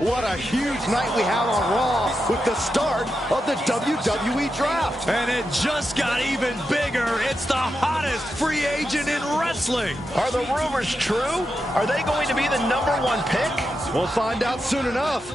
What a huge night we have on Raw with the start of the WWE Draft. And it just got even bigger. It's the hottest free agent in wrestling. Are the rumors true? Are they going to be the #1 pick? We'll find out soon enough.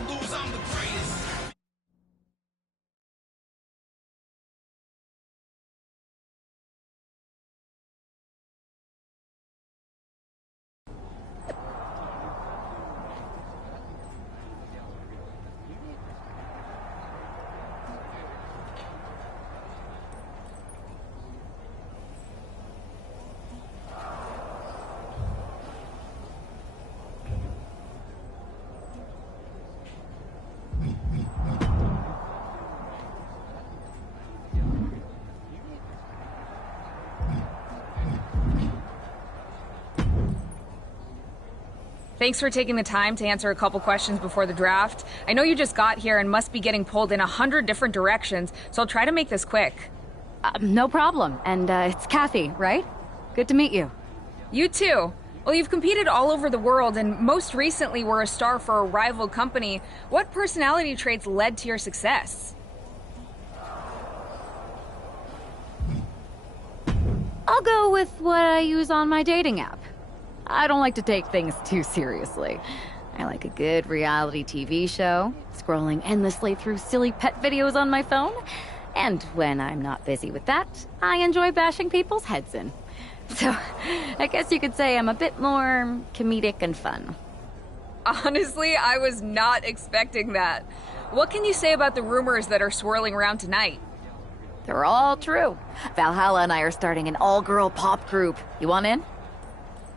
Thanks for taking the time to answer a couple questions before the draft. I know you just got here and must be getting pulled in 100 different directions, so I'll try to make this quick. No problem. And it's Kathy, right? Good to meet you. You too. Well, you've competed all over the world and most recently were a star for a rival company. What personality traits led to your success? I'll go with what I use on my dating app. I don't like to take things too seriously. I like a good reality TV show, scrolling endlessly through silly pet videos on my phone, and when I'm not busy with that, I enjoy bashing people's heads in. So, I guess you could say I'm a bit more comedic and fun. Honestly, I was not expecting that. What can you say about the rumors that are swirling around tonight? They're all true. Valhalla and I are starting an all-girl pop group. You want in?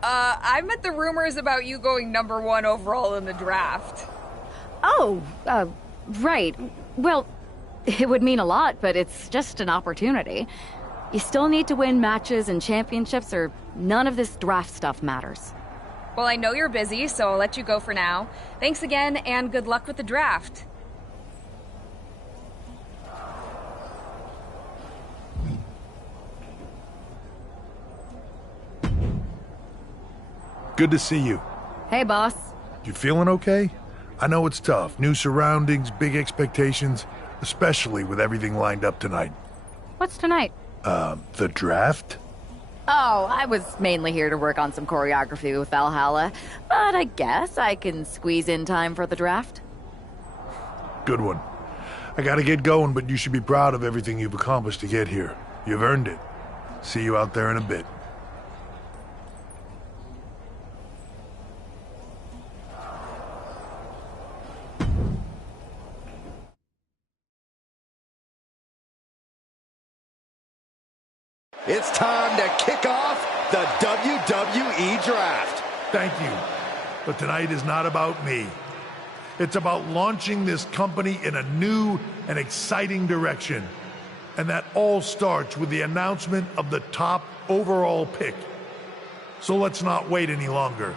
I meant the rumors about you going #1 overall in the draft. Oh, right. Well, it would mean a lot, but it's just an opportunity. You still need to win matches and championships, or none of this draft stuff matters. Well, I know you're busy, so I'll let you go for now. Thanks again, and good luck with the draft. Good to see you. Hey, boss. You feeling okay? I know it's tough. New surroundings, big expectations, especially with everything lined up tonight. What's tonight? The draft? Oh, I was mainly here to work on some choreography with Valhalla, but I guess I can squeeze in time for the draft. Good one. I gotta get going, but you should be proud of everything you've accomplished to get here. You've earned it. See you out there in a bit. It's time to kick off the WWE Draft. Thank you. But tonight is not about me. It's about launching this company in a new and exciting direction. And that all starts with the announcement of the top overall pick. So let's not wait any longer.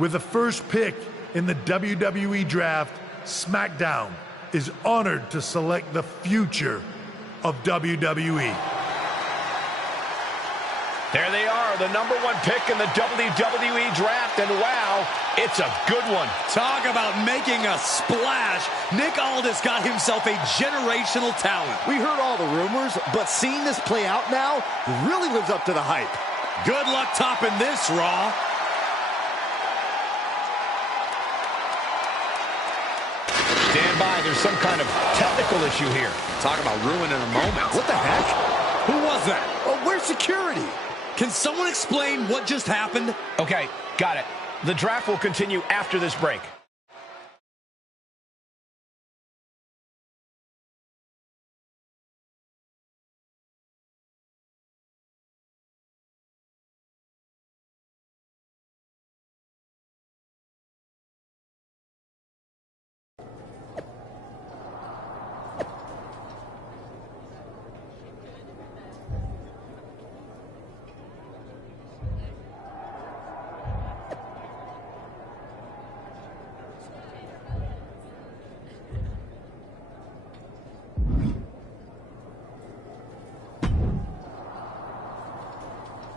With the first pick in the WWE Draft, SmackDown is honored to select the future of WWE. There they are, the #1 pick in the WWE Draft, and wow, it's a good one. Talk about making a splash. Nick Aldis got himself a generational talent. We heard all the rumors, but seeing this play out now really lives up to the hype. Good luck topping this, Raw. Stand by, there's some kind of technical issue here. Talk about ruining a moment. What the heck? Who was that? Oh, where's security? Can someone explain what just happened? Okay, got it. The draft will continue after this break.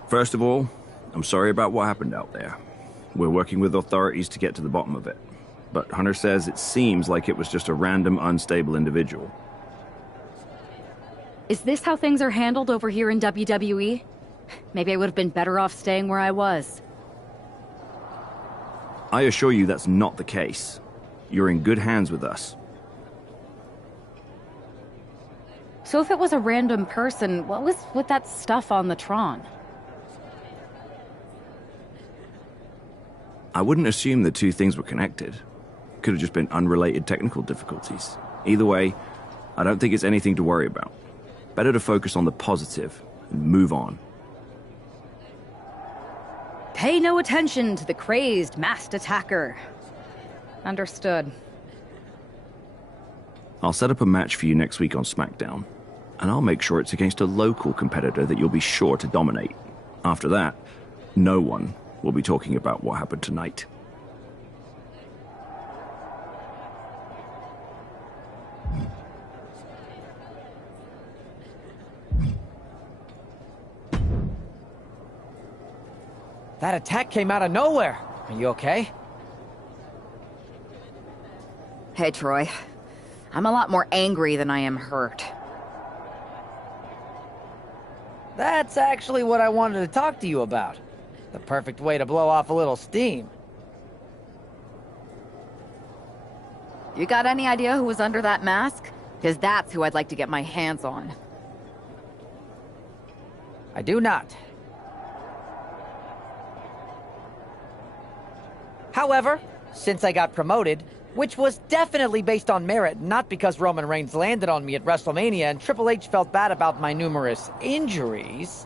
First of all, I'm sorry about what happened out there. We're working with authorities to get to the bottom of it. but Hunter says it seems like it was just a random, unstable individual. Is this how things are handled over here in WWE? Maybe I would have been better off staying where I was. I assure you that's not the case. You're in good hands with us. So if it was a random person, what was with that stuff on the Tron? I wouldn't assume the two things were connected. Could have just been unrelated technical difficulties. Either way, I don't think it's anything to worry about. Better to focus on the positive and move on. Pay no attention to the crazed, masked attacker. Understood. I'll set up a match for you next week on SmackDown, and I'll make sure it's against a local competitor that you'll be sure to dominate. After that, no one will be talking about what happened tonight. That attack came out of nowhere. Are you okay? Hey, Troy. I'm a lot more angry than I am hurt. That's actually what I wanted to talk to you about. The perfect way to blow off a little steam. You got any idea who was under that mask? Because that's who I'd like to get my hands on. I do not. However, since I got promoted, which was definitely based on merit, not because Roman Reigns landed on me at WrestleMania and Triple H felt bad about my numerous injuries,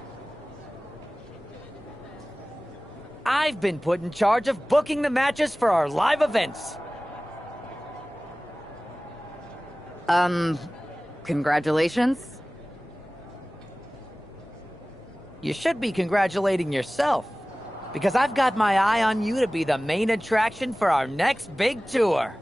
I've been put in charge of booking the matches for our live events. Congratulations? You should be congratulating yourself, because I've got my eye on you to be the main attraction for our next big tour.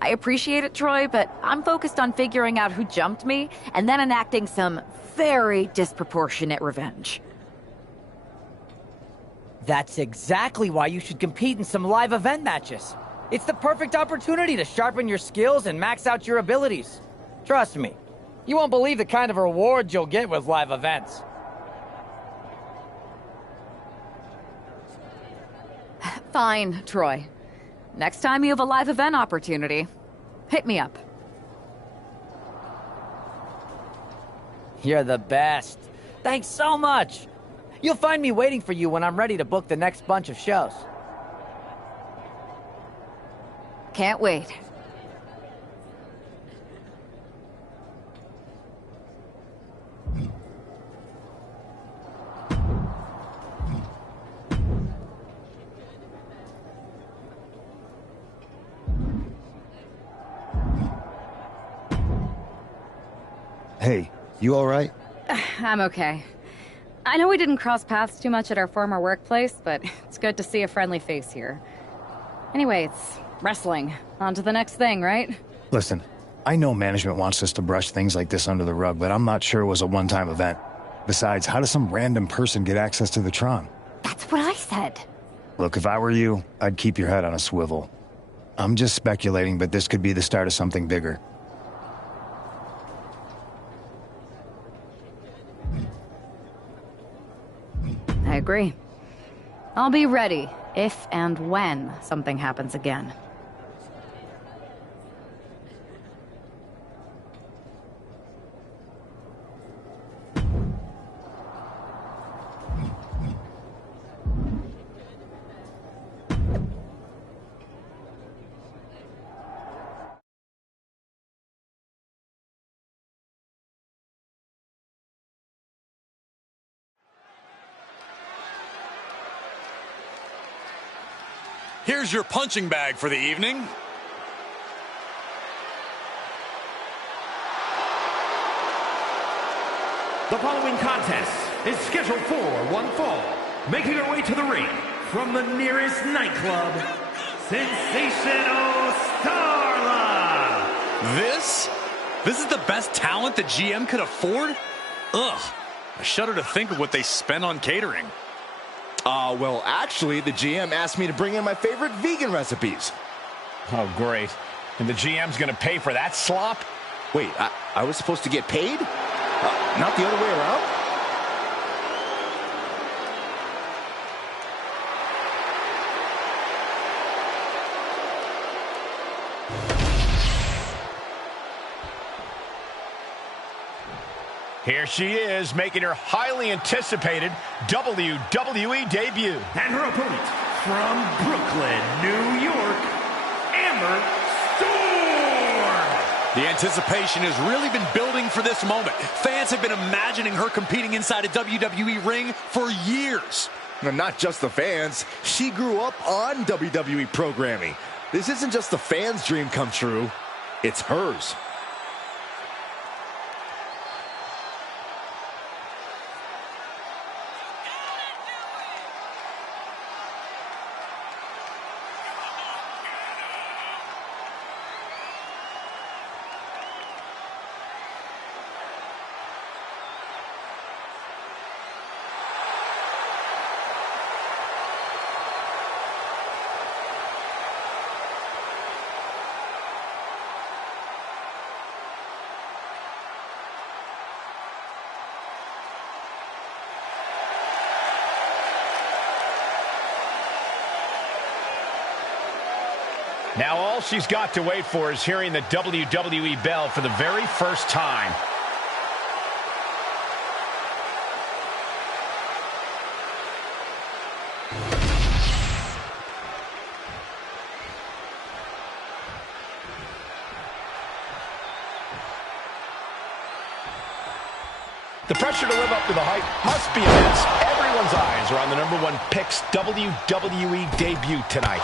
I appreciate it, Troy, but I'm focused on figuring out who jumped me and then enacting some very disproportionate revenge. That's exactly why you should compete in some live event matches. It's the perfect opportunity to sharpen your skills and max out your abilities. Trust me, you won't believe the kind of rewards you'll get with live events. Fine, Troy. Next time you have a live event opportunity, hit me up. You're the best. Thanks so much. You'll find me waiting for you when I'm ready to book the next bunch of shows. Can't wait. Hey, you all right? I'm okay. I know we didn't cross paths too much at our former workplace, but it's good to see a friendly face here. Anyway, it's wrestling. On to the next thing, right? Listen, I know management wants us to brush things like this under the rug, but I'm not sure it was a one-time event. Besides, how does some random person get access to the Tron? That's what I said. Look, if I were you, I'd keep your head on a swivel. I'm just speculating, but this could be the start of something bigger. I agree. I'll be ready if and when something happens again. Here's your punching bag for the evening. The following contest is scheduled for one fall. Making her way to the ring from the nearest nightclub, Sensational Starla. This is the best talent the GM could afford? Ugh. I shudder to think of what they spend on catering. Well, actually, the GM asked me to bring in my favorite vegan recipes. Oh, great. And the GM's gonna pay for that slop? Wait, I was supposed to get paid? Not the other way around? Here she is, making her highly anticipated WWE debut. And her opponent from Brooklyn, New York, Amber Storm. The anticipation has really been building for this moment. Fans have been imagining her competing inside a WWE ring for years. Not just the fans. She grew up on WWE programming. This isn't just the fans' dream come true. It's hers. Now all she's got to wait for is hearing the WWE bell for the very first time. The pressure to live up to the hype must be immense. Everyone's eyes are on the #1 Picks WWE debut tonight.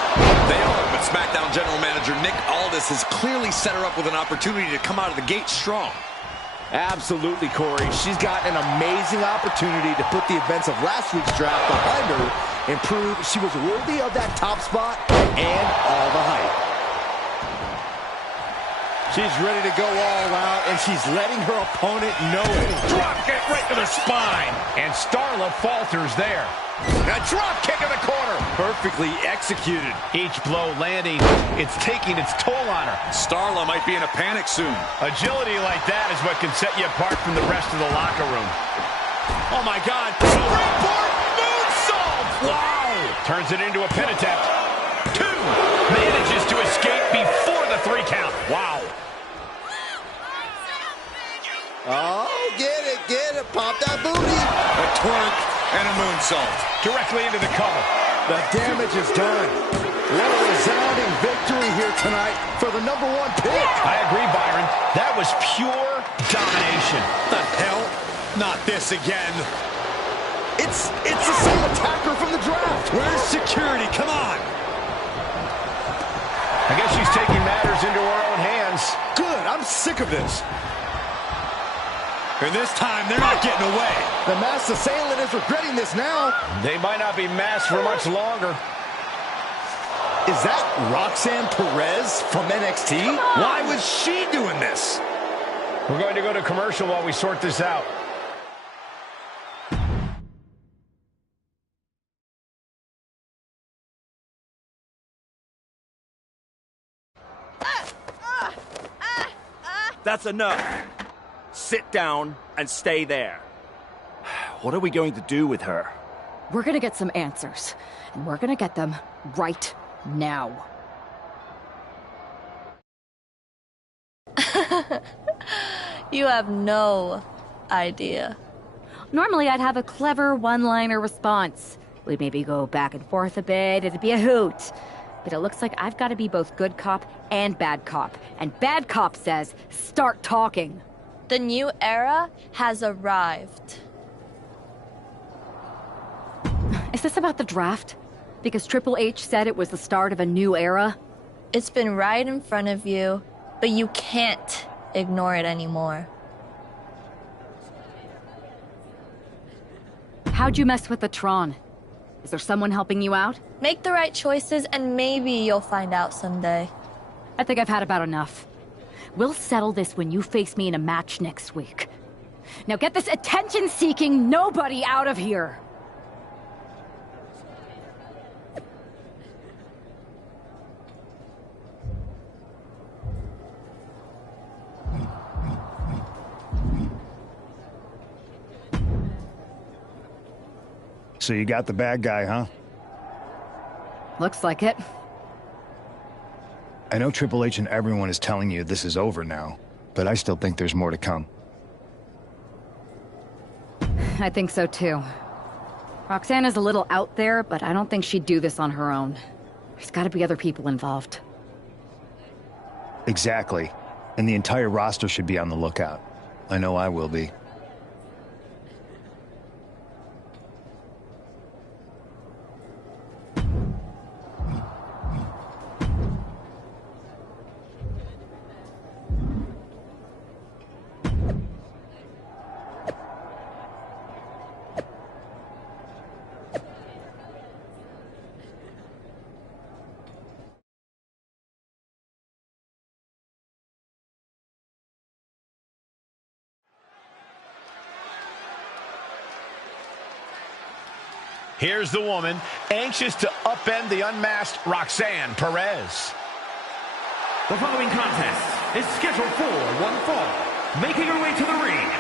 They are, but SmackDown General Manager Nick Aldis has clearly set her up with an opportunity to come out of the gate strong. Absolutely, Corey. She's got an amazing opportunity to put the events of last week's draft behind her and prove she was worthy of that top spot and all the hype. She's ready to go all out, and she's letting her opponent know it. Drop kick right to the spine. And Starla falters there. A drop kick in the corner. Perfectly executed. Each blow landing, it's taking its toll on her. Starla might be in a panic soon. Agility like that is what can set you apart from the rest of the locker room. Oh, my God. Springboard moonsault. Wow. Turns it into a pin attempt. 2. Manages to escape before the 3 count. Wow. Oh, get it. Pop that booty. A twerk and a moonsault. Directly into the cover. The damage is done. What a resounding victory here tonight for the #1 pick. I agree, Byron. That was pure domination. The hell? Not this again. It's the same attacker from the draft. Where's security? Come on. I guess she's taking matters into her own hands. Good. I'm sick of this. And this time, they're not getting away. The masked assailant is regretting this now. They might not be masked for much longer. Is that Roxanne Perez from NXT? Why was she doing this? We're going to go to commercial while we sort this out. That's enough. Sit down and stay there. What are we going to do with her? We're gonna get some answers, and we're gonna get them right now. You have no idea. Normally, I'd have a clever one-liner response. We'd maybe go back and forth a bit, it'd be a hoot. But it looks like I've got to be both good cop and bad cop. And bad cop says, start talking. The new era has arrived. Is this about the draft? Because Triple H said it was the start of a new era? It's been right in front of you, but you can't ignore it anymore. How'd you mess with the Tron? Is there someone helping you out? Make the right choices and maybe you'll find out someday. I think I've had about enough. We'll settle this when you face me in a match next week. Now get this attention-seeking nobody out of here! So you got the bad guy, huh? Looks like it. I know Triple H and everyone is telling you this is over now, but I still think there's more to come. I think so too. Roxanne is a little out there, but I don't think she'd do this on her own. There's gotta be other people involved. Exactly. And the entire roster should be on the lookout. I know I will be. Here's the woman, anxious to upend the unmasked Roxanne Perez. The following contest is scheduled for one fall. Making her way to the ring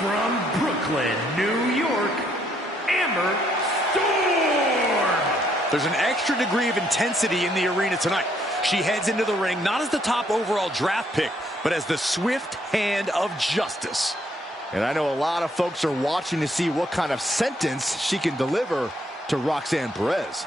from Brooklyn, New York, Amber Storm. There's an extra degree of intensity in the arena tonight. She heads into the ring not as the top overall draft pick, but as the swift hand of justice. And I know a lot of folks are watching to see what kind of sentence she can deliver to Roxanne Perez.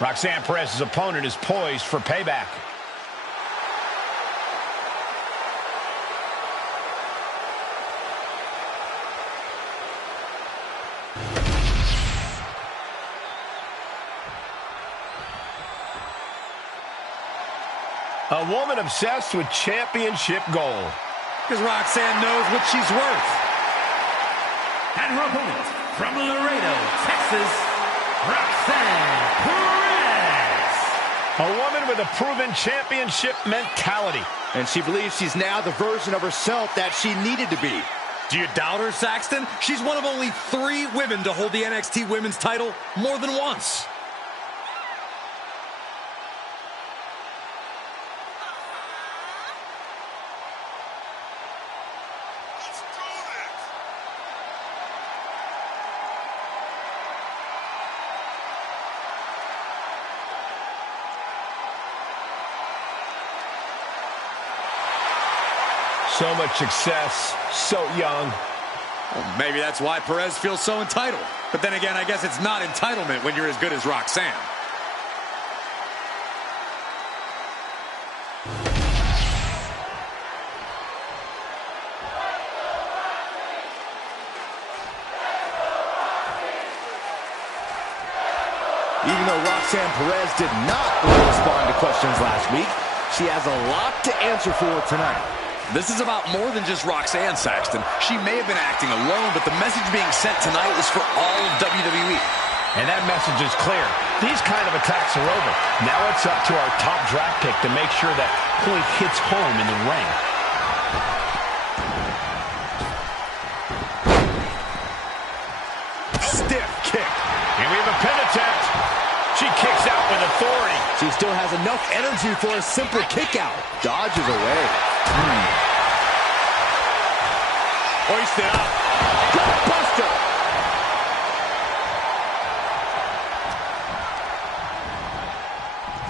Roxanne Perez's opponent is poised for payback. A woman obsessed with championship gold. Because Roxanne knows what she's worth. And her opponent from Laredo, Texas, Roxanne Perez. A woman with a proven championship mentality. And she believes she's now the version of herself that she needed to be. Do you doubt her, Saxton? She's one of only 3 women to hold the NXT Women's title more than once. So much success, so young. Well, maybe that's why Perez feels so entitled. But then again, I guess it's not entitlement when you're as good as Roxanne. Even though Roxanne Perez did not respond to questions last week, she has a lot to answer for tonight. This is about more than just Roxanne, Saxton. She may have been acting alone, but the message being sent tonight is for all of WWE. And that message is clear. These kind of attacks are over. Now it's up to our top draft pick to make sure that point hits home in the ring. Stiff kick. And we have a pin attempt. She kicks out with authority. She still has enough energy for a simple kick out. Dodges away. Hoisted up. Gut buster.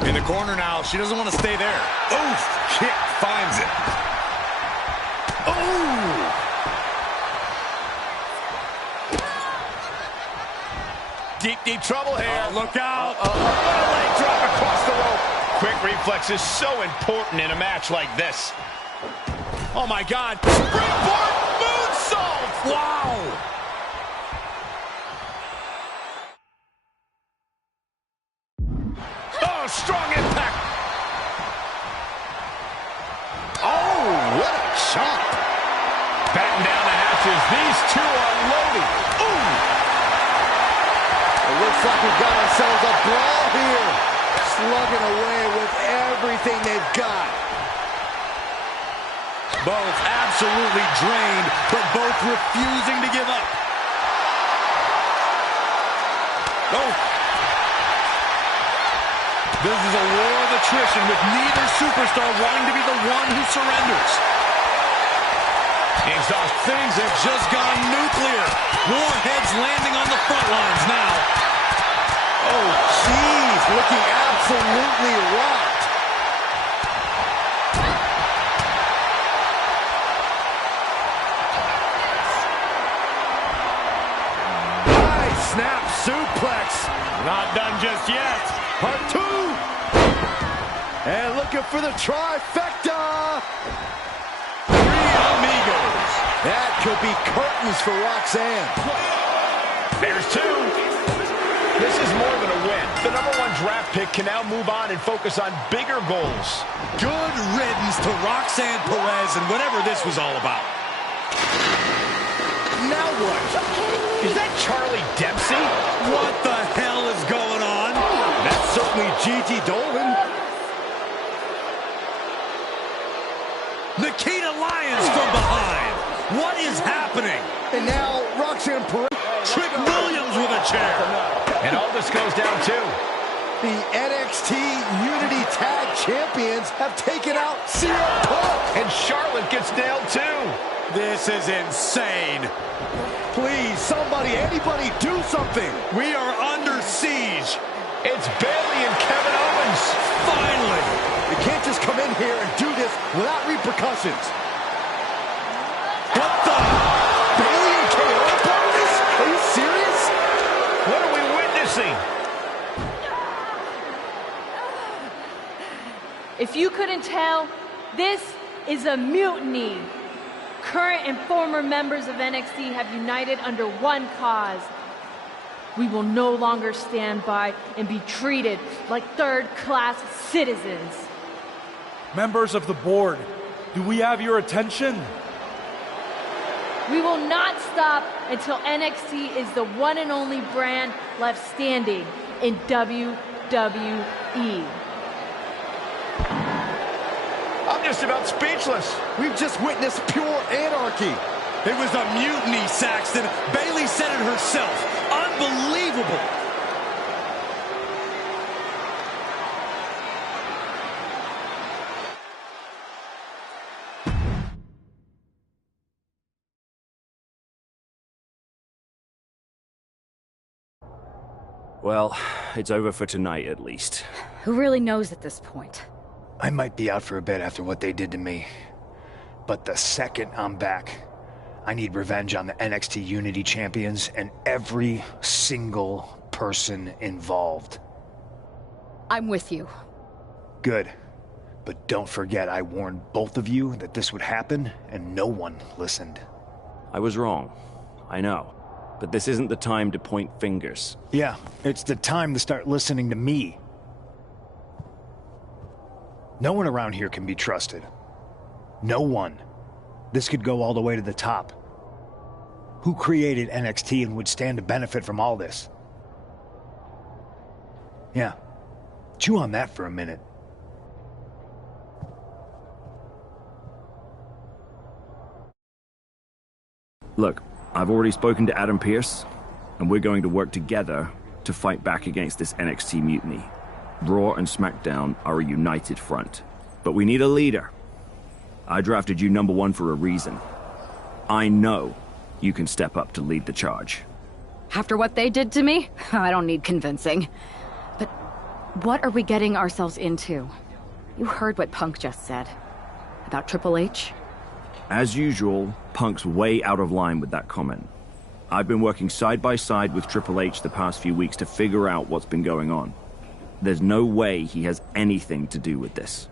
In the corner now. She doesn't want to stay there. Oof. Kick finds it. Ooh. Deep trouble here. Look out. What a leg drop across the rope. Quick reflex is so important in a match like this. Oh, my God. Springboard moonsault. Wow. Oh, strong impact. Oh, what a chop. Batten down the hatches. These two are loaded. Ooh! It looks like we've got ourselves a brawl here. Slugging away with everything they've got. Both absolutely drained, but both refusing to give up. Oh. This is a war of attrition with neither superstar wanting to be the one who surrenders. Exhaust. Things have just gone nuclear. Warheads landing on the front lines now. Oh, jeez, looking absolutely rocked. Nice snap suplex. Not done just yet. Part two. And looking for the trifecta. Three amigos. That could be curtains for Roxanne. There's two. This is more than a win. The #1 draft pick can now move on and focus on bigger goals. Good riddance to Roxanne Perez and whatever this was all about. Now what? Is that Charlie Dempsey? What the hell is going on? That's certainly Gigi Dolan. Nikita Lyons from behind. What is happening? And now Roxanne Perez. Trick Williams with a chair. And all this goes down too. The NXT Unity Tag Champions have taken out CM Punk. And Charlotte gets nailed too. This is insane. Please, somebody, anybody, do something. We are under siege. It's Bayley and Kevin Owens. Finally. You can't just come in here and do this without repercussions. What the? Bayley and KO part of this? Are you serious? What are we witnessing? If you couldn't tell, this is a mutiny. Current and former members of NXT have united under one cause. We will no longer stand by and be treated like third-class citizens. Members of the board, do we have your attention? We will not stop until NXT is the one and only brand left standing in WWE. I'm just about speechless. We've just witnessed pure anarchy. It was a mutiny, Saxton. Bayley said it herself. Unbelievable. Well, it's over for tonight at least. Who really knows at this point? I might be out for a bit after what they did to me. But the second I'm back, I need revenge on the NXT Unity Champions and every single person involved. I'm with you. Good. But don't forget I warned both of you that this would happen, and no one listened. I was wrong. I know. But this isn't the time to point fingers. Yeah, it's the time to start listening to me. No one around here can be trusted. No one. This could go all the way to the top. Who created NXT and would stand to benefit from all this? Yeah. Chew on that for a minute. Look, I've already spoken to Adam Pearce, and we're going to work together to fight back against this NXT mutiny. Raw and SmackDown are a united front. But we need a leader. I drafted you #1 for a reason. I know you can step up to lead the charge. After what they did to me, I don't need convincing. But what are we getting ourselves into? You heard what Punk just said. About Triple H? As usual, Punk's way out of line with that comment. I've been working side by side with Triple H the past few weeks to figure out what's been going on. There's no way he has anything to do with this.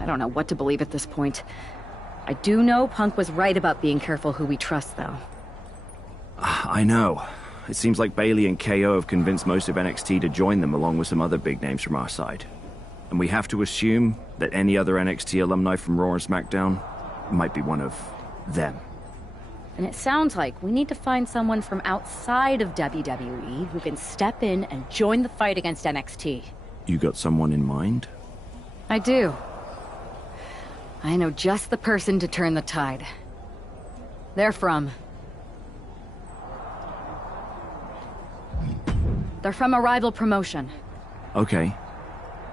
I don't know what to believe at this point. I do know Punk was right about being careful who we trust, though. I know. It seems like Bayley and KO have convinced most of NXT to join them along with some other big names from our side. And we have to assume that any other NXT alumni from Raw and SmackDown might be one of them. And it sounds like we need to find someone from outside of WWE who can step in and join the fight against NXT. You got someone in mind? I do. I know just the person to turn the tide. They're from a rival promotion. Okay.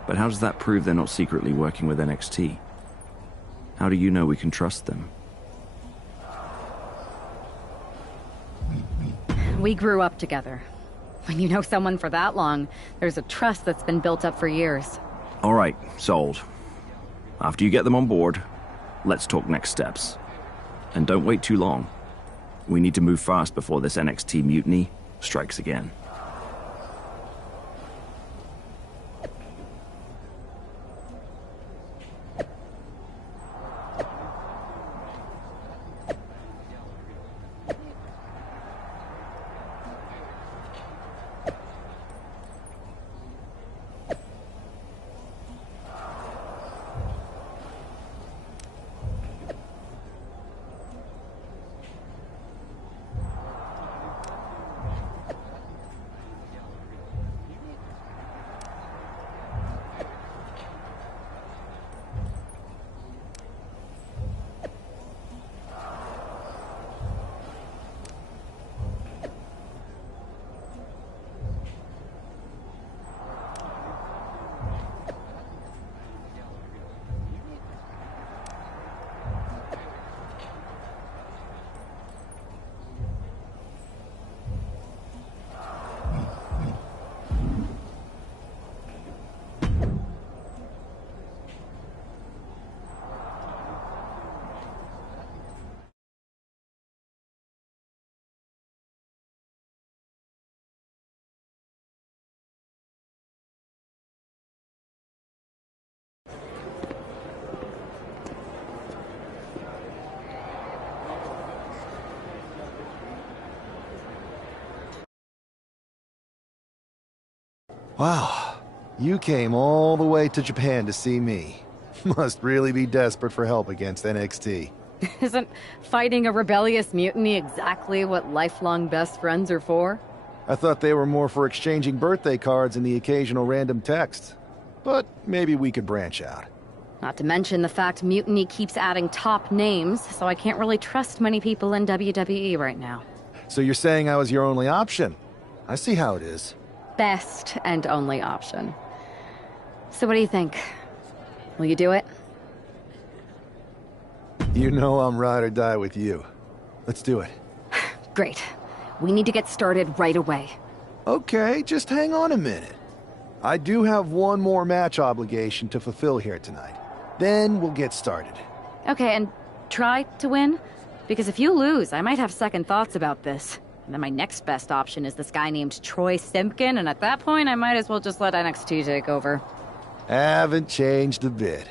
But how does that prove they're not secretly working with NXT? How do you know we can trust them? We grew up together. When you know someone for that long, there's a trust that's been built up for years. All right, sold. After you get them on board, let's talk next steps. And don't wait too long. We need to move fast before this NXT mutiny strikes again. Wow, you came all the way to Japan to see me. Must really be desperate for help against NXT. Isn't fighting a rebellious mutiny exactly what lifelong best friends are for? I thought they were more for exchanging birthday cards and the occasional random text. But maybe we could branch out. Not to mention the fact Mutiny keeps adding top names, so I can't really trust many people in WWE right now. So you're saying I was your only option? I see how it is. Best and only option. So what do you think? Will you do it? You know I'm ride or die with you. Let's do it. Great. We need to get started right away. Okay, just hang on a minute. I do have one more match obligation to fulfill here tonight. Then we'll get started. Okay, and try to win? Because if you lose, I might have second thoughts about this. And then my next best option is this guy named Troy Simpkin, and at that point, I might as well just let NXT take over. Haven't changed a bit.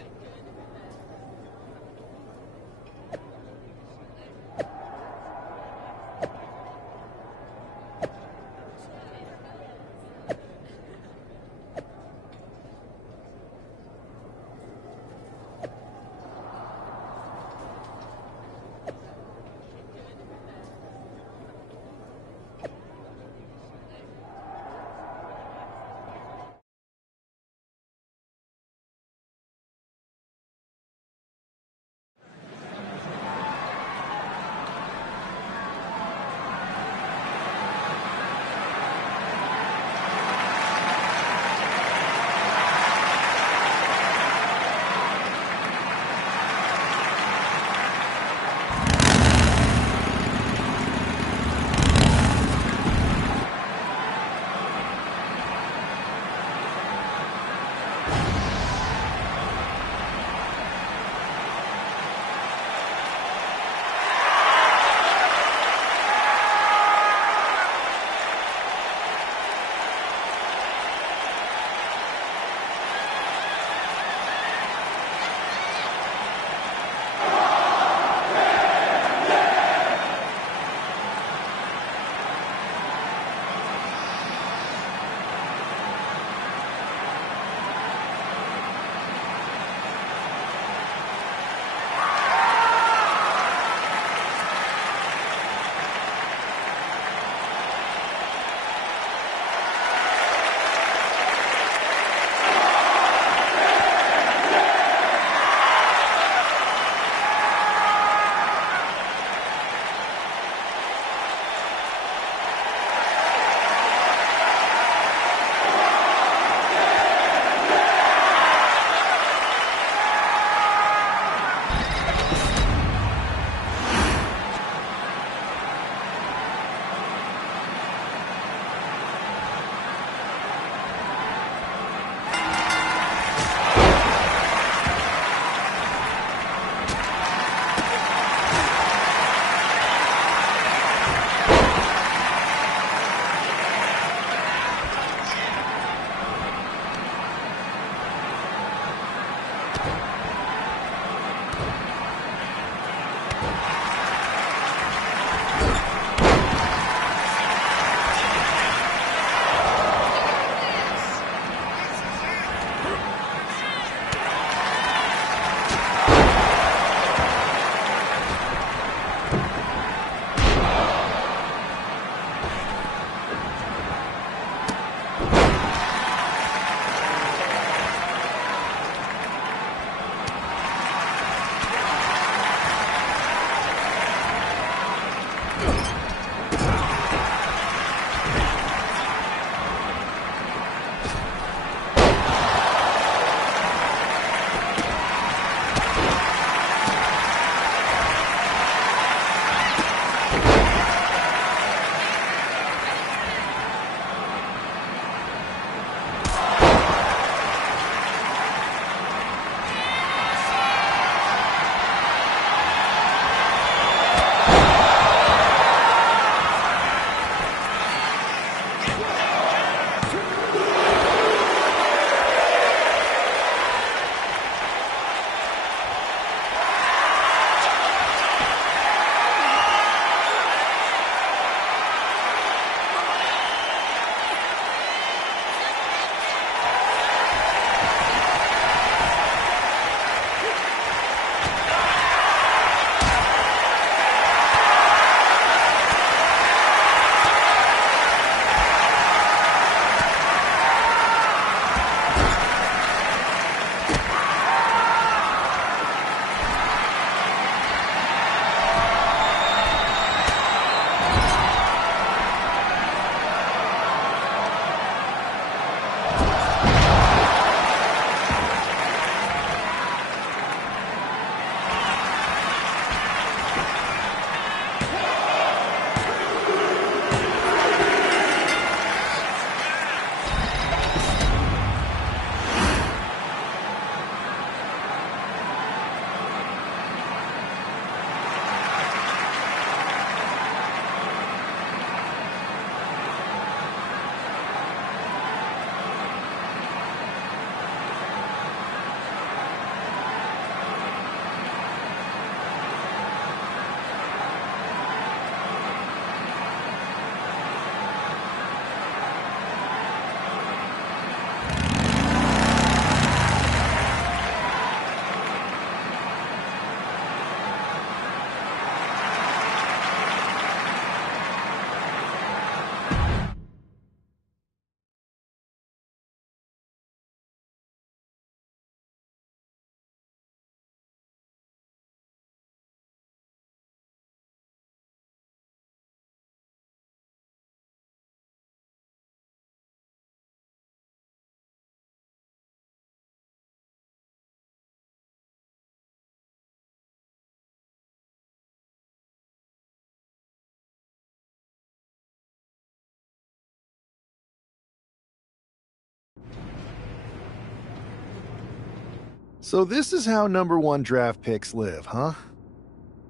So this is how #1 draft picks live, huh?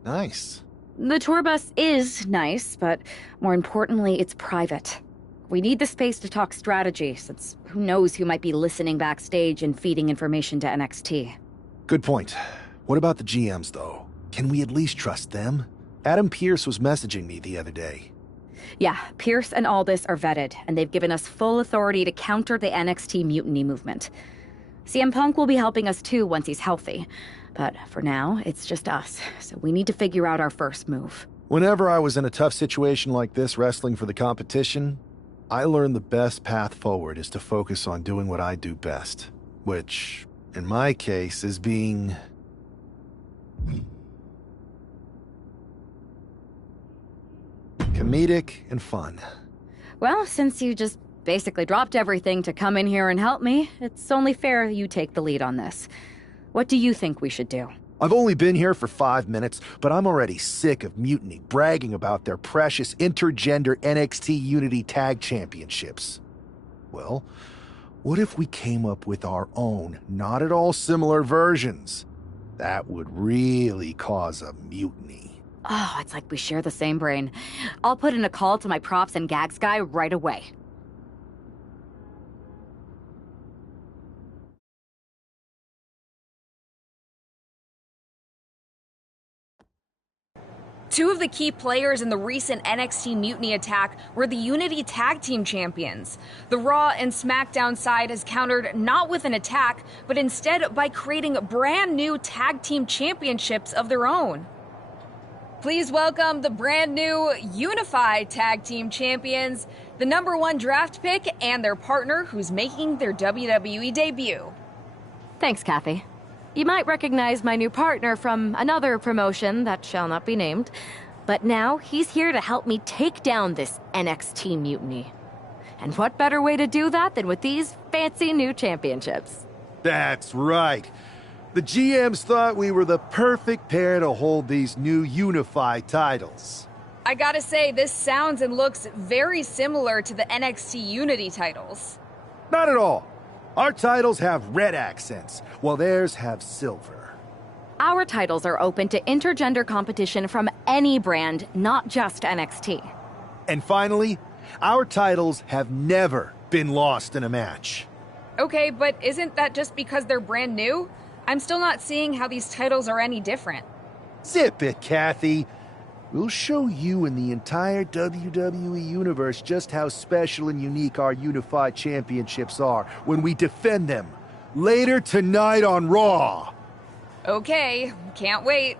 Nice. The tour bus is nice, but more importantly, it's private. We need the space to talk strategy, since who knows who might be listening backstage and feeding information to NXT. Good point. What about the GMs, though? Can we at least trust them? Adam Pearce was messaging me the other day. Yeah, Pierce and Aldis are vetted, and they've given us full authority to counter the NXT mutiny movement. CM Punk will be helping us too once he's healthy. But for now, it's just us, so we need to figure out our first move. Whenever I was in a tough situation like this wrestling for the competition, I learned the best path forward is to focus on doing what I do best. Which, in my case, is being... comedic and fun. Well, since you just basically dropped everything to come in here and help me, it's only fair you take the lead on this. What do you think we should do? I've only been here for 5 minutes, but I'm already sick of Mutiny bragging about their precious intergender NXT Unity Tag Championships. Well, what if we came up with our own, not at all similar versions? That would really cause a mutiny. Oh, it's like we share the same brain. I'll put in a call to my props and gags guy right away. Two of the key players in the recent NXT Mutiny attack were the Unity Tag Team Champions. The Raw and SmackDown side has countered not with an attack, but instead by creating brand new Tag Team Championships of their own. Please welcome the brand new Unified Tag Team Champions, the #1 draft pick, and their partner who's making their WWE debut. Thanks, Kathy. You might recognize my new partner from another promotion that shall not be named, but now he's here to help me take down this NXT mutiny. And what better way to do that than with these fancy new championships? That's right. The GMs thought we were the perfect pair to hold these new unified titles. I gotta say, this sounds and looks very similar to the NXT Unity titles. Not at all. Our titles have red accents, while theirs have silver. Our titles are open to intergender competition from any brand, not just NXT. And finally, our titles have never been lost in a match. Okay, but isn't that just because they're brand new? I'm still not seeing how these titles are any different. Zip it, Kathy. We'll show you and the entire WWE Universe just how special and unique our unified championships are when we defend them. Later tonight on Raw. Okay, can't wait.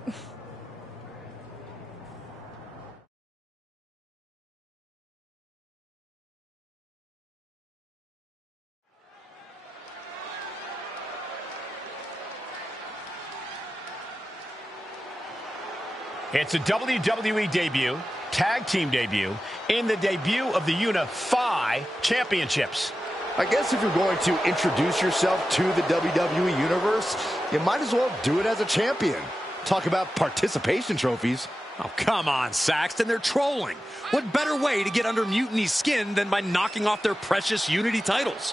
It's a WWE debut, tag team debut, in the debut of the Unify Championships. I guess if you're going to introduce yourself to the WWE Universe, you might as well do it as a champion. Talk about participation trophies. Oh, come on, Saxton. They're trolling. What better way to get under Mutiny's skin than by knocking off their precious Unity titles?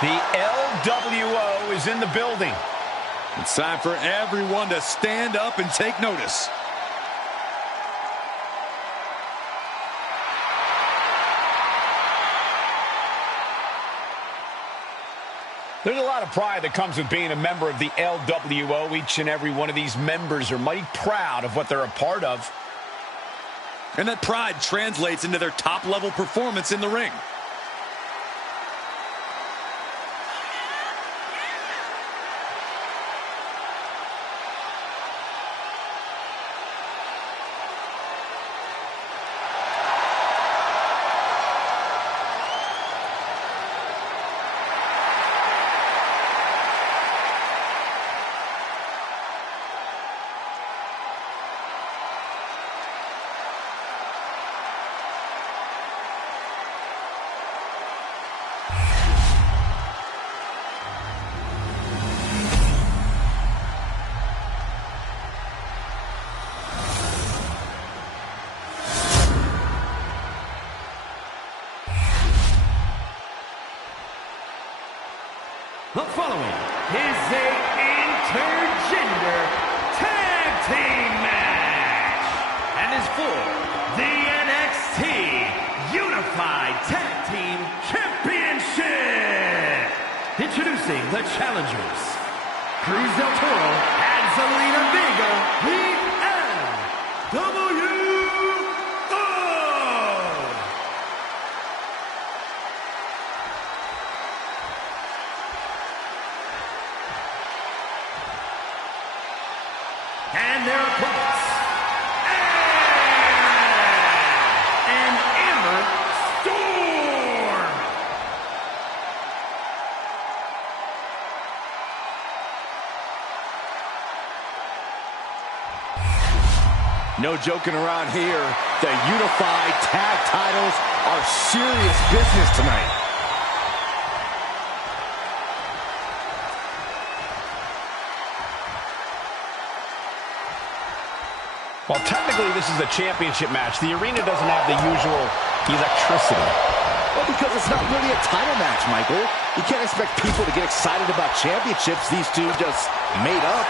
The LWO is in the building. It's time for everyone to stand up and take notice. There's a lot of pride that comes with being a member of the LWO. Each and every one of these members are mighty proud of what they're a part of. And that pride translates into their top-level performance in the ring. The following is a intergender tag team match and is for the NXT Unified Tag Team Championship. Introducing the challengers, Cruz del Toro and Zelina Vega, the LWO. And their opponents, and Amber Storm. No joking around here. The unified tag titles are serious business tonight. Well, technically, this is a championship match. The arena doesn't have the usual electricity. Well, because it's not really a title match, Michael. You can't expect people to get excited about championships these two just made up.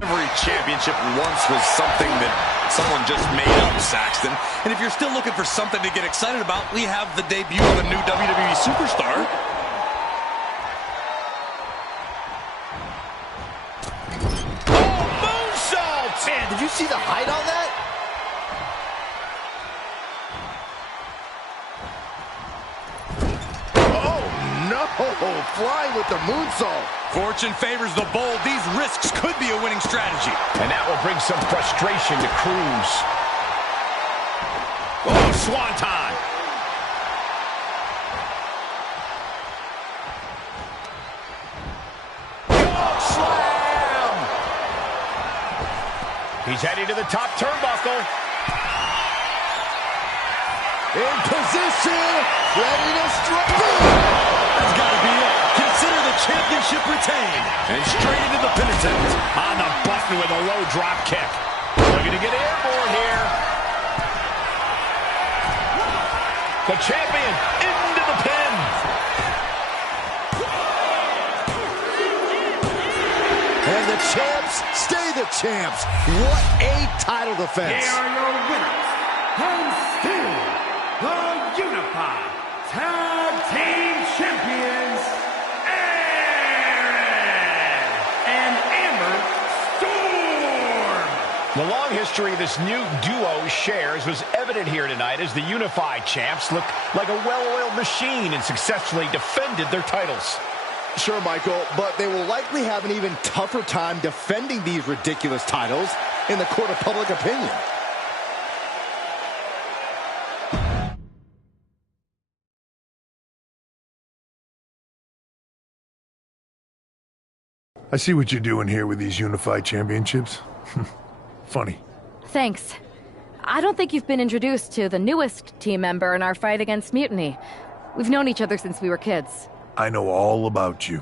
Every championship once was something that someone just made up, Saxton. And if you're still looking for something to get excited about, we have the debut of a new WWE superstar. Man, did you see the height on that? Oh, no. Flying with the moonsault. Fortune favors the bold. These risks could be a winning strategy. And that will bring some frustration to Cruz. Oh, swanton. He's heading to the top turnbuckle. In position, ready to strike. That's got to be it. Consider the championship retained. And straight into the penitent. On the button with a low drop kick. Looking to get airborne here. The champion into the pin. And the champs stay the champs. What a title defense. They are your winners, and still the Unified Tag Team Champions, Aaron and Amber Storm. The long history this new duo shares was evident here tonight as the Unified Champs looked like a well-oiled machine and successfully defended their titles. Sure, Michael, but they will likely have an even tougher time defending these ridiculous titles in the court of public opinion. I see what you're doing here with these unified championships. Funny. Thanks. I don't think you've been introduced to the newest team member in our fight against Mutiny. We've known each other since we were kids. I know all about you.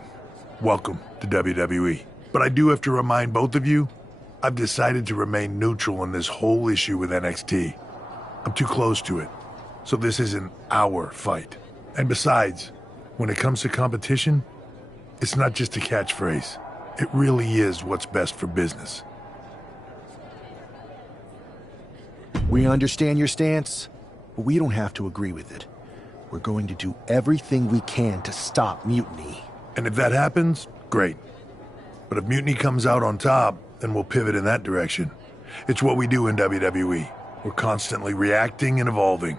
Welcome to WWE. But I do have to remind both of you, I've decided to remain neutral in this whole issue with NXT. I'm too close to it. So this isn't our fight. And besides, when it comes to competition, it's not just a catchphrase. It really is what's best for business. We understand your stance, but we don't have to agree with it. We're going to do everything we can to stop Mutiny. And if that happens, great. But if Mutiny comes out on top, then we'll pivot in that direction. It's what we do in WWE. We're constantly reacting and evolving.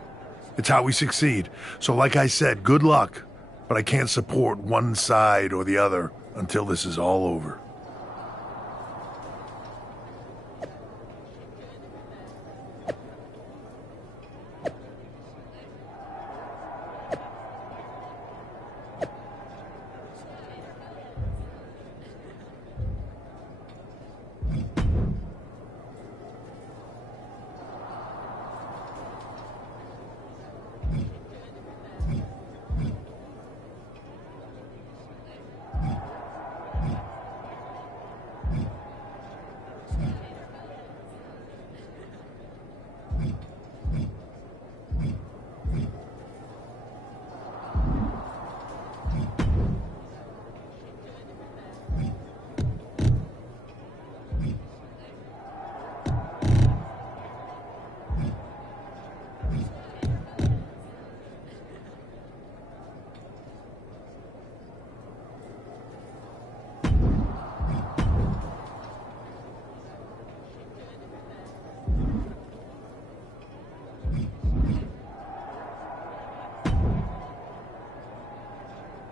It's how we succeed. So like I said, good luck. But I can't support one side or the other until this is all over.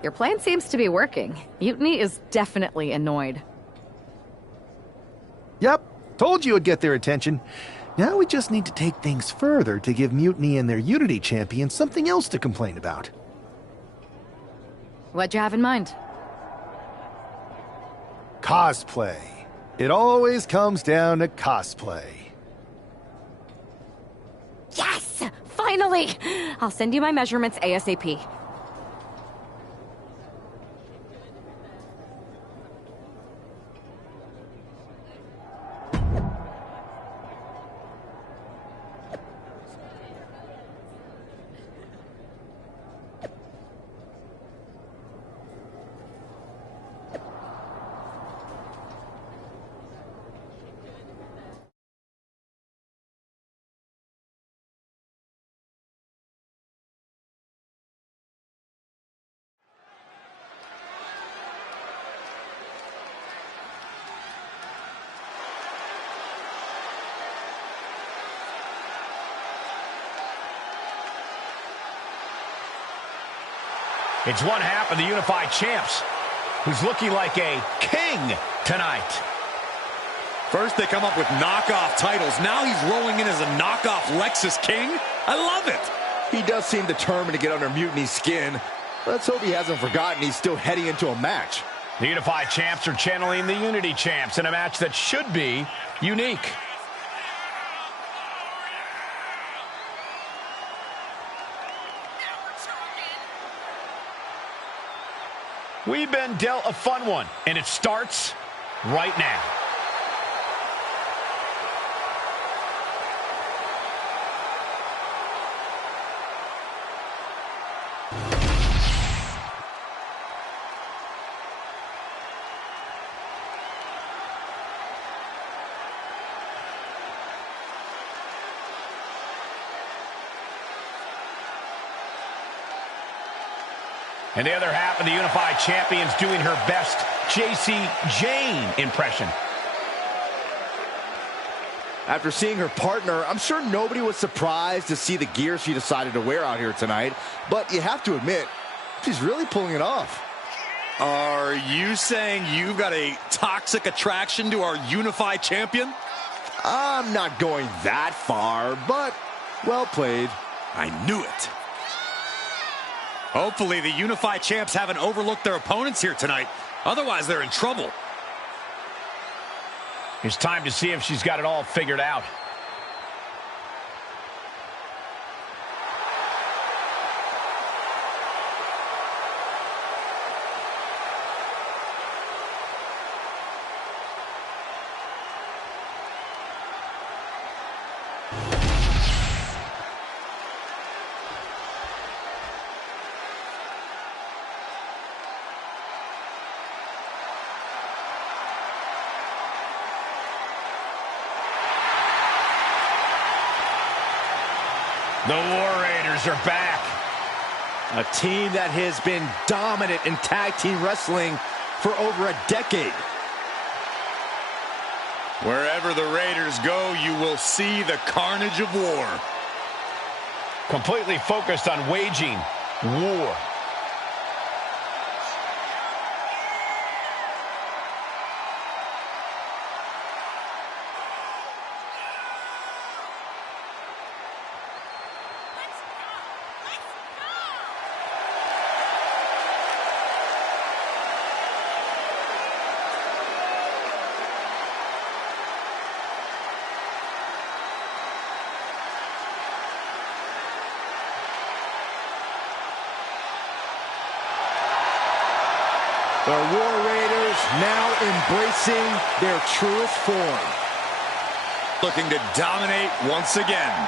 Your plan seems to be working. Mutiny is definitely annoyed. Yep, told you it'd get their attention. Now we just need to take things further to give Mutiny and their Unity champion something else to complain about. What'd you have in mind? Cosplay. It always comes down to cosplay. Yes! Finally! I'll send you my measurements ASAP. It's one half of the Unified Champs, who's looking like a king tonight. First they come up with knockoff titles. Now he's rolling in as a knockoff Lexus King. I love it. He does seem determined to get under Mutiny's skin. Let's hope he hasn't forgotten he's still heading into a match. The Unified Champs are channeling the Unity Champs in a match that should be unique. We've been dealt a fun one, and it starts right now. And the other half of the Unified Champions doing her best JC Jane impression. After seeing her partner, I'm sure nobody was surprised to see the gear she decided to wear out here tonight. But you have to admit, she's really pulling it off. Are you saying you've got a toxic attraction to our Unified Champion? I'm not going that far, but well played. I knew it. Hopefully the Unified Champs haven't overlooked their opponents here tonight. Otherwise, they're in trouble. It's time to see if she's got it all figured out. The War Raiders are back. A team that has been dominant in tag team wrestling for over a decade. Wherever the Raiders go, you will see the carnage of war. Completely focused on waging war. The War Raiders now embracing their truest form. Looking to dominate once again.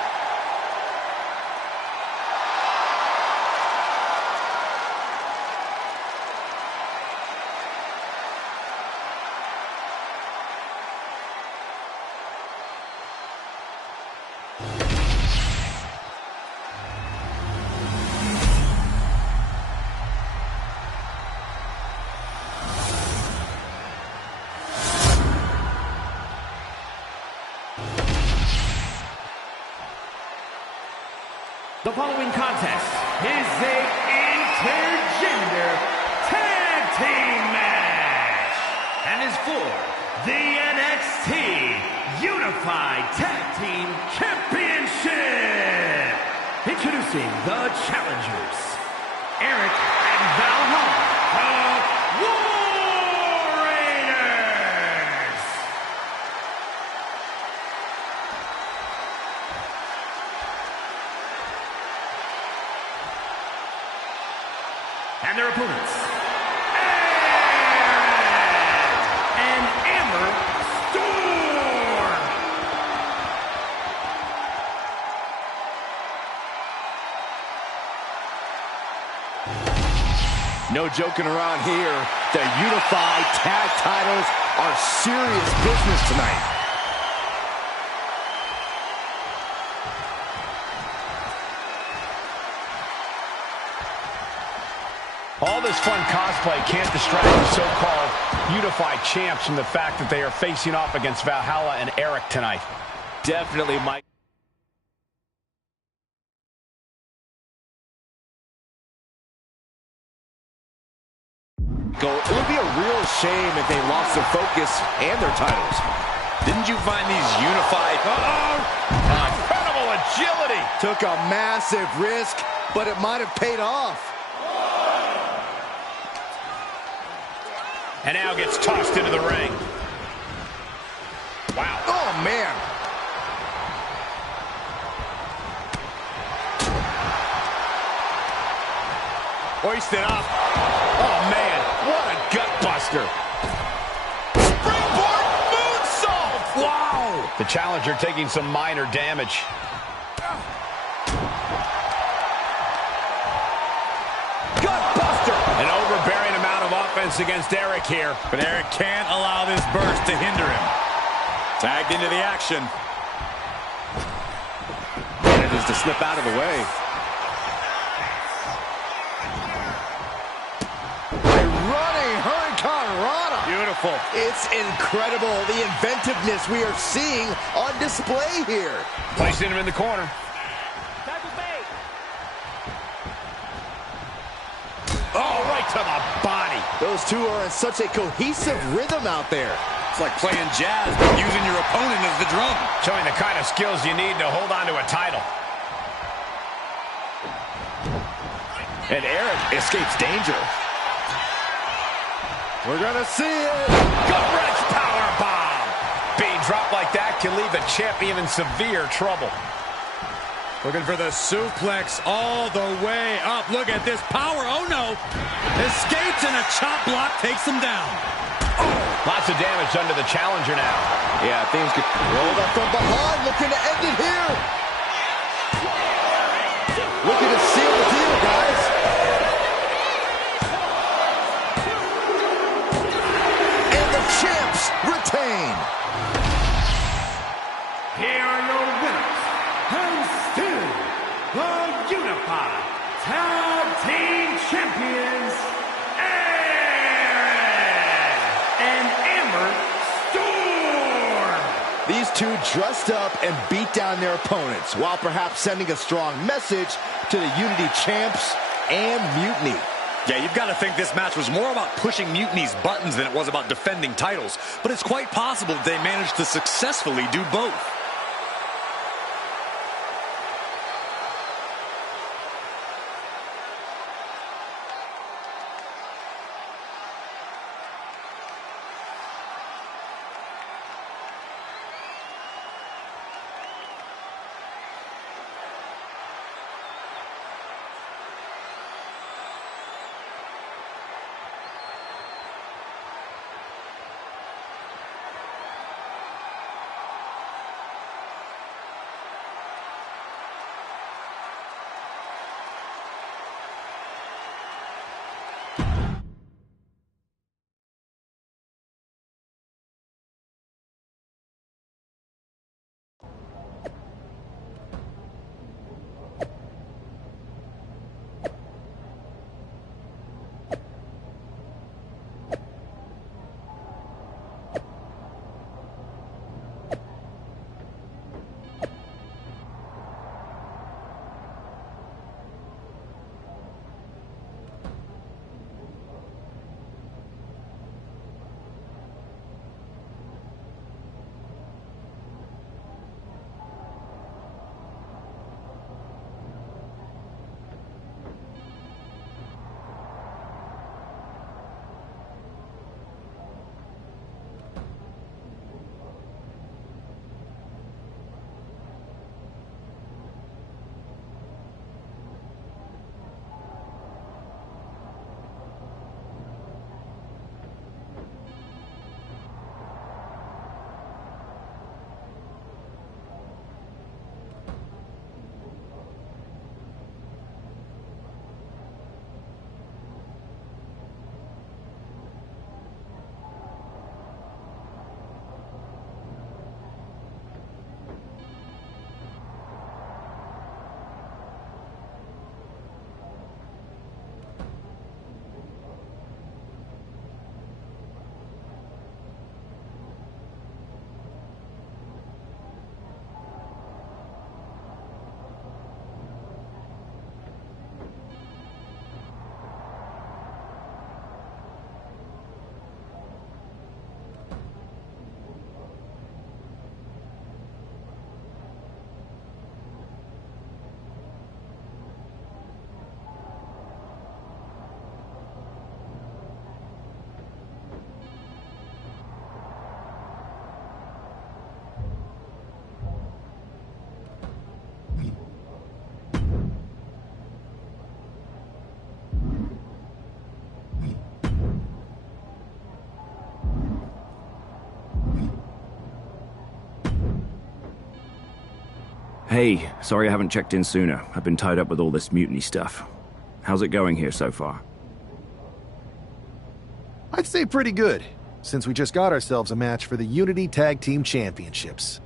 The following contest is a intergender for the NXT Unified Tag Team Championship. Introducing the challengers, Eric and Valhalla, the War Raiders. And their opponents, and Amber Storm. No joking around here. The unified tag titles are serious business tonight. All this fun cosplay can't distract the so-called unified champs from the fact that they are facing off against Valhalla and Eric tonight. Definitely, Mike. It would be a real shame if they lost their focus and their titles. Didn't you find these unified... Incredible agility! Took a massive risk, but it might have paid off. And now gets tossed into the ring. Wow. Oh, man. Hoisted up. Oh, man. What a gut buster. Springboard moonsault. Wow. The challenger taking some minor damage. Gut buster. An overbearing amount of offense against Eric here. But Eric can't allow this burst to hinder him. Tagged into the action. Manages to slip out of the way. A running Hurricane Rana. Beautiful. It's incredible, the inventiveness we are seeing on display here. Placing him in the corner. Oh, right to the body. Those two are in such a cohesive rhythm out there. It's like playing jazz, but using your opponent as the drum. Showing the kind of skills you need to hold on to a title. And Eric escapes danger. We're gonna see it. Gut-wrench powerbomb. Being dropped like that can leave the champion in severe trouble. Looking for the suplex all the way up. Look at this power. Oh, no. Escapes and a chop block takes him down. Oh, lots of damage done to the challenger now. Yeah, things get rolled up from behind. Looking to end it here. Looking to seal the deal, guys. And the champs retain. Here are your winners, and still the Unified Tag Team Champions, Eric and Amber Storm. These two dressed up and beat down their opponents, while perhaps sending a strong message to the Unity champs and Mutiny. Yeah, you've got to think this match was more about pushing Mutiny's buttons than it was about defending titles. But it's quite possible they managed to successfully do both. Hey, sorry I haven't checked in sooner. I've been tied up with all this mutiny stuff. How's it going here so far? I'd say pretty good, since we just got ourselves a match for the Unity Tag Team Championships.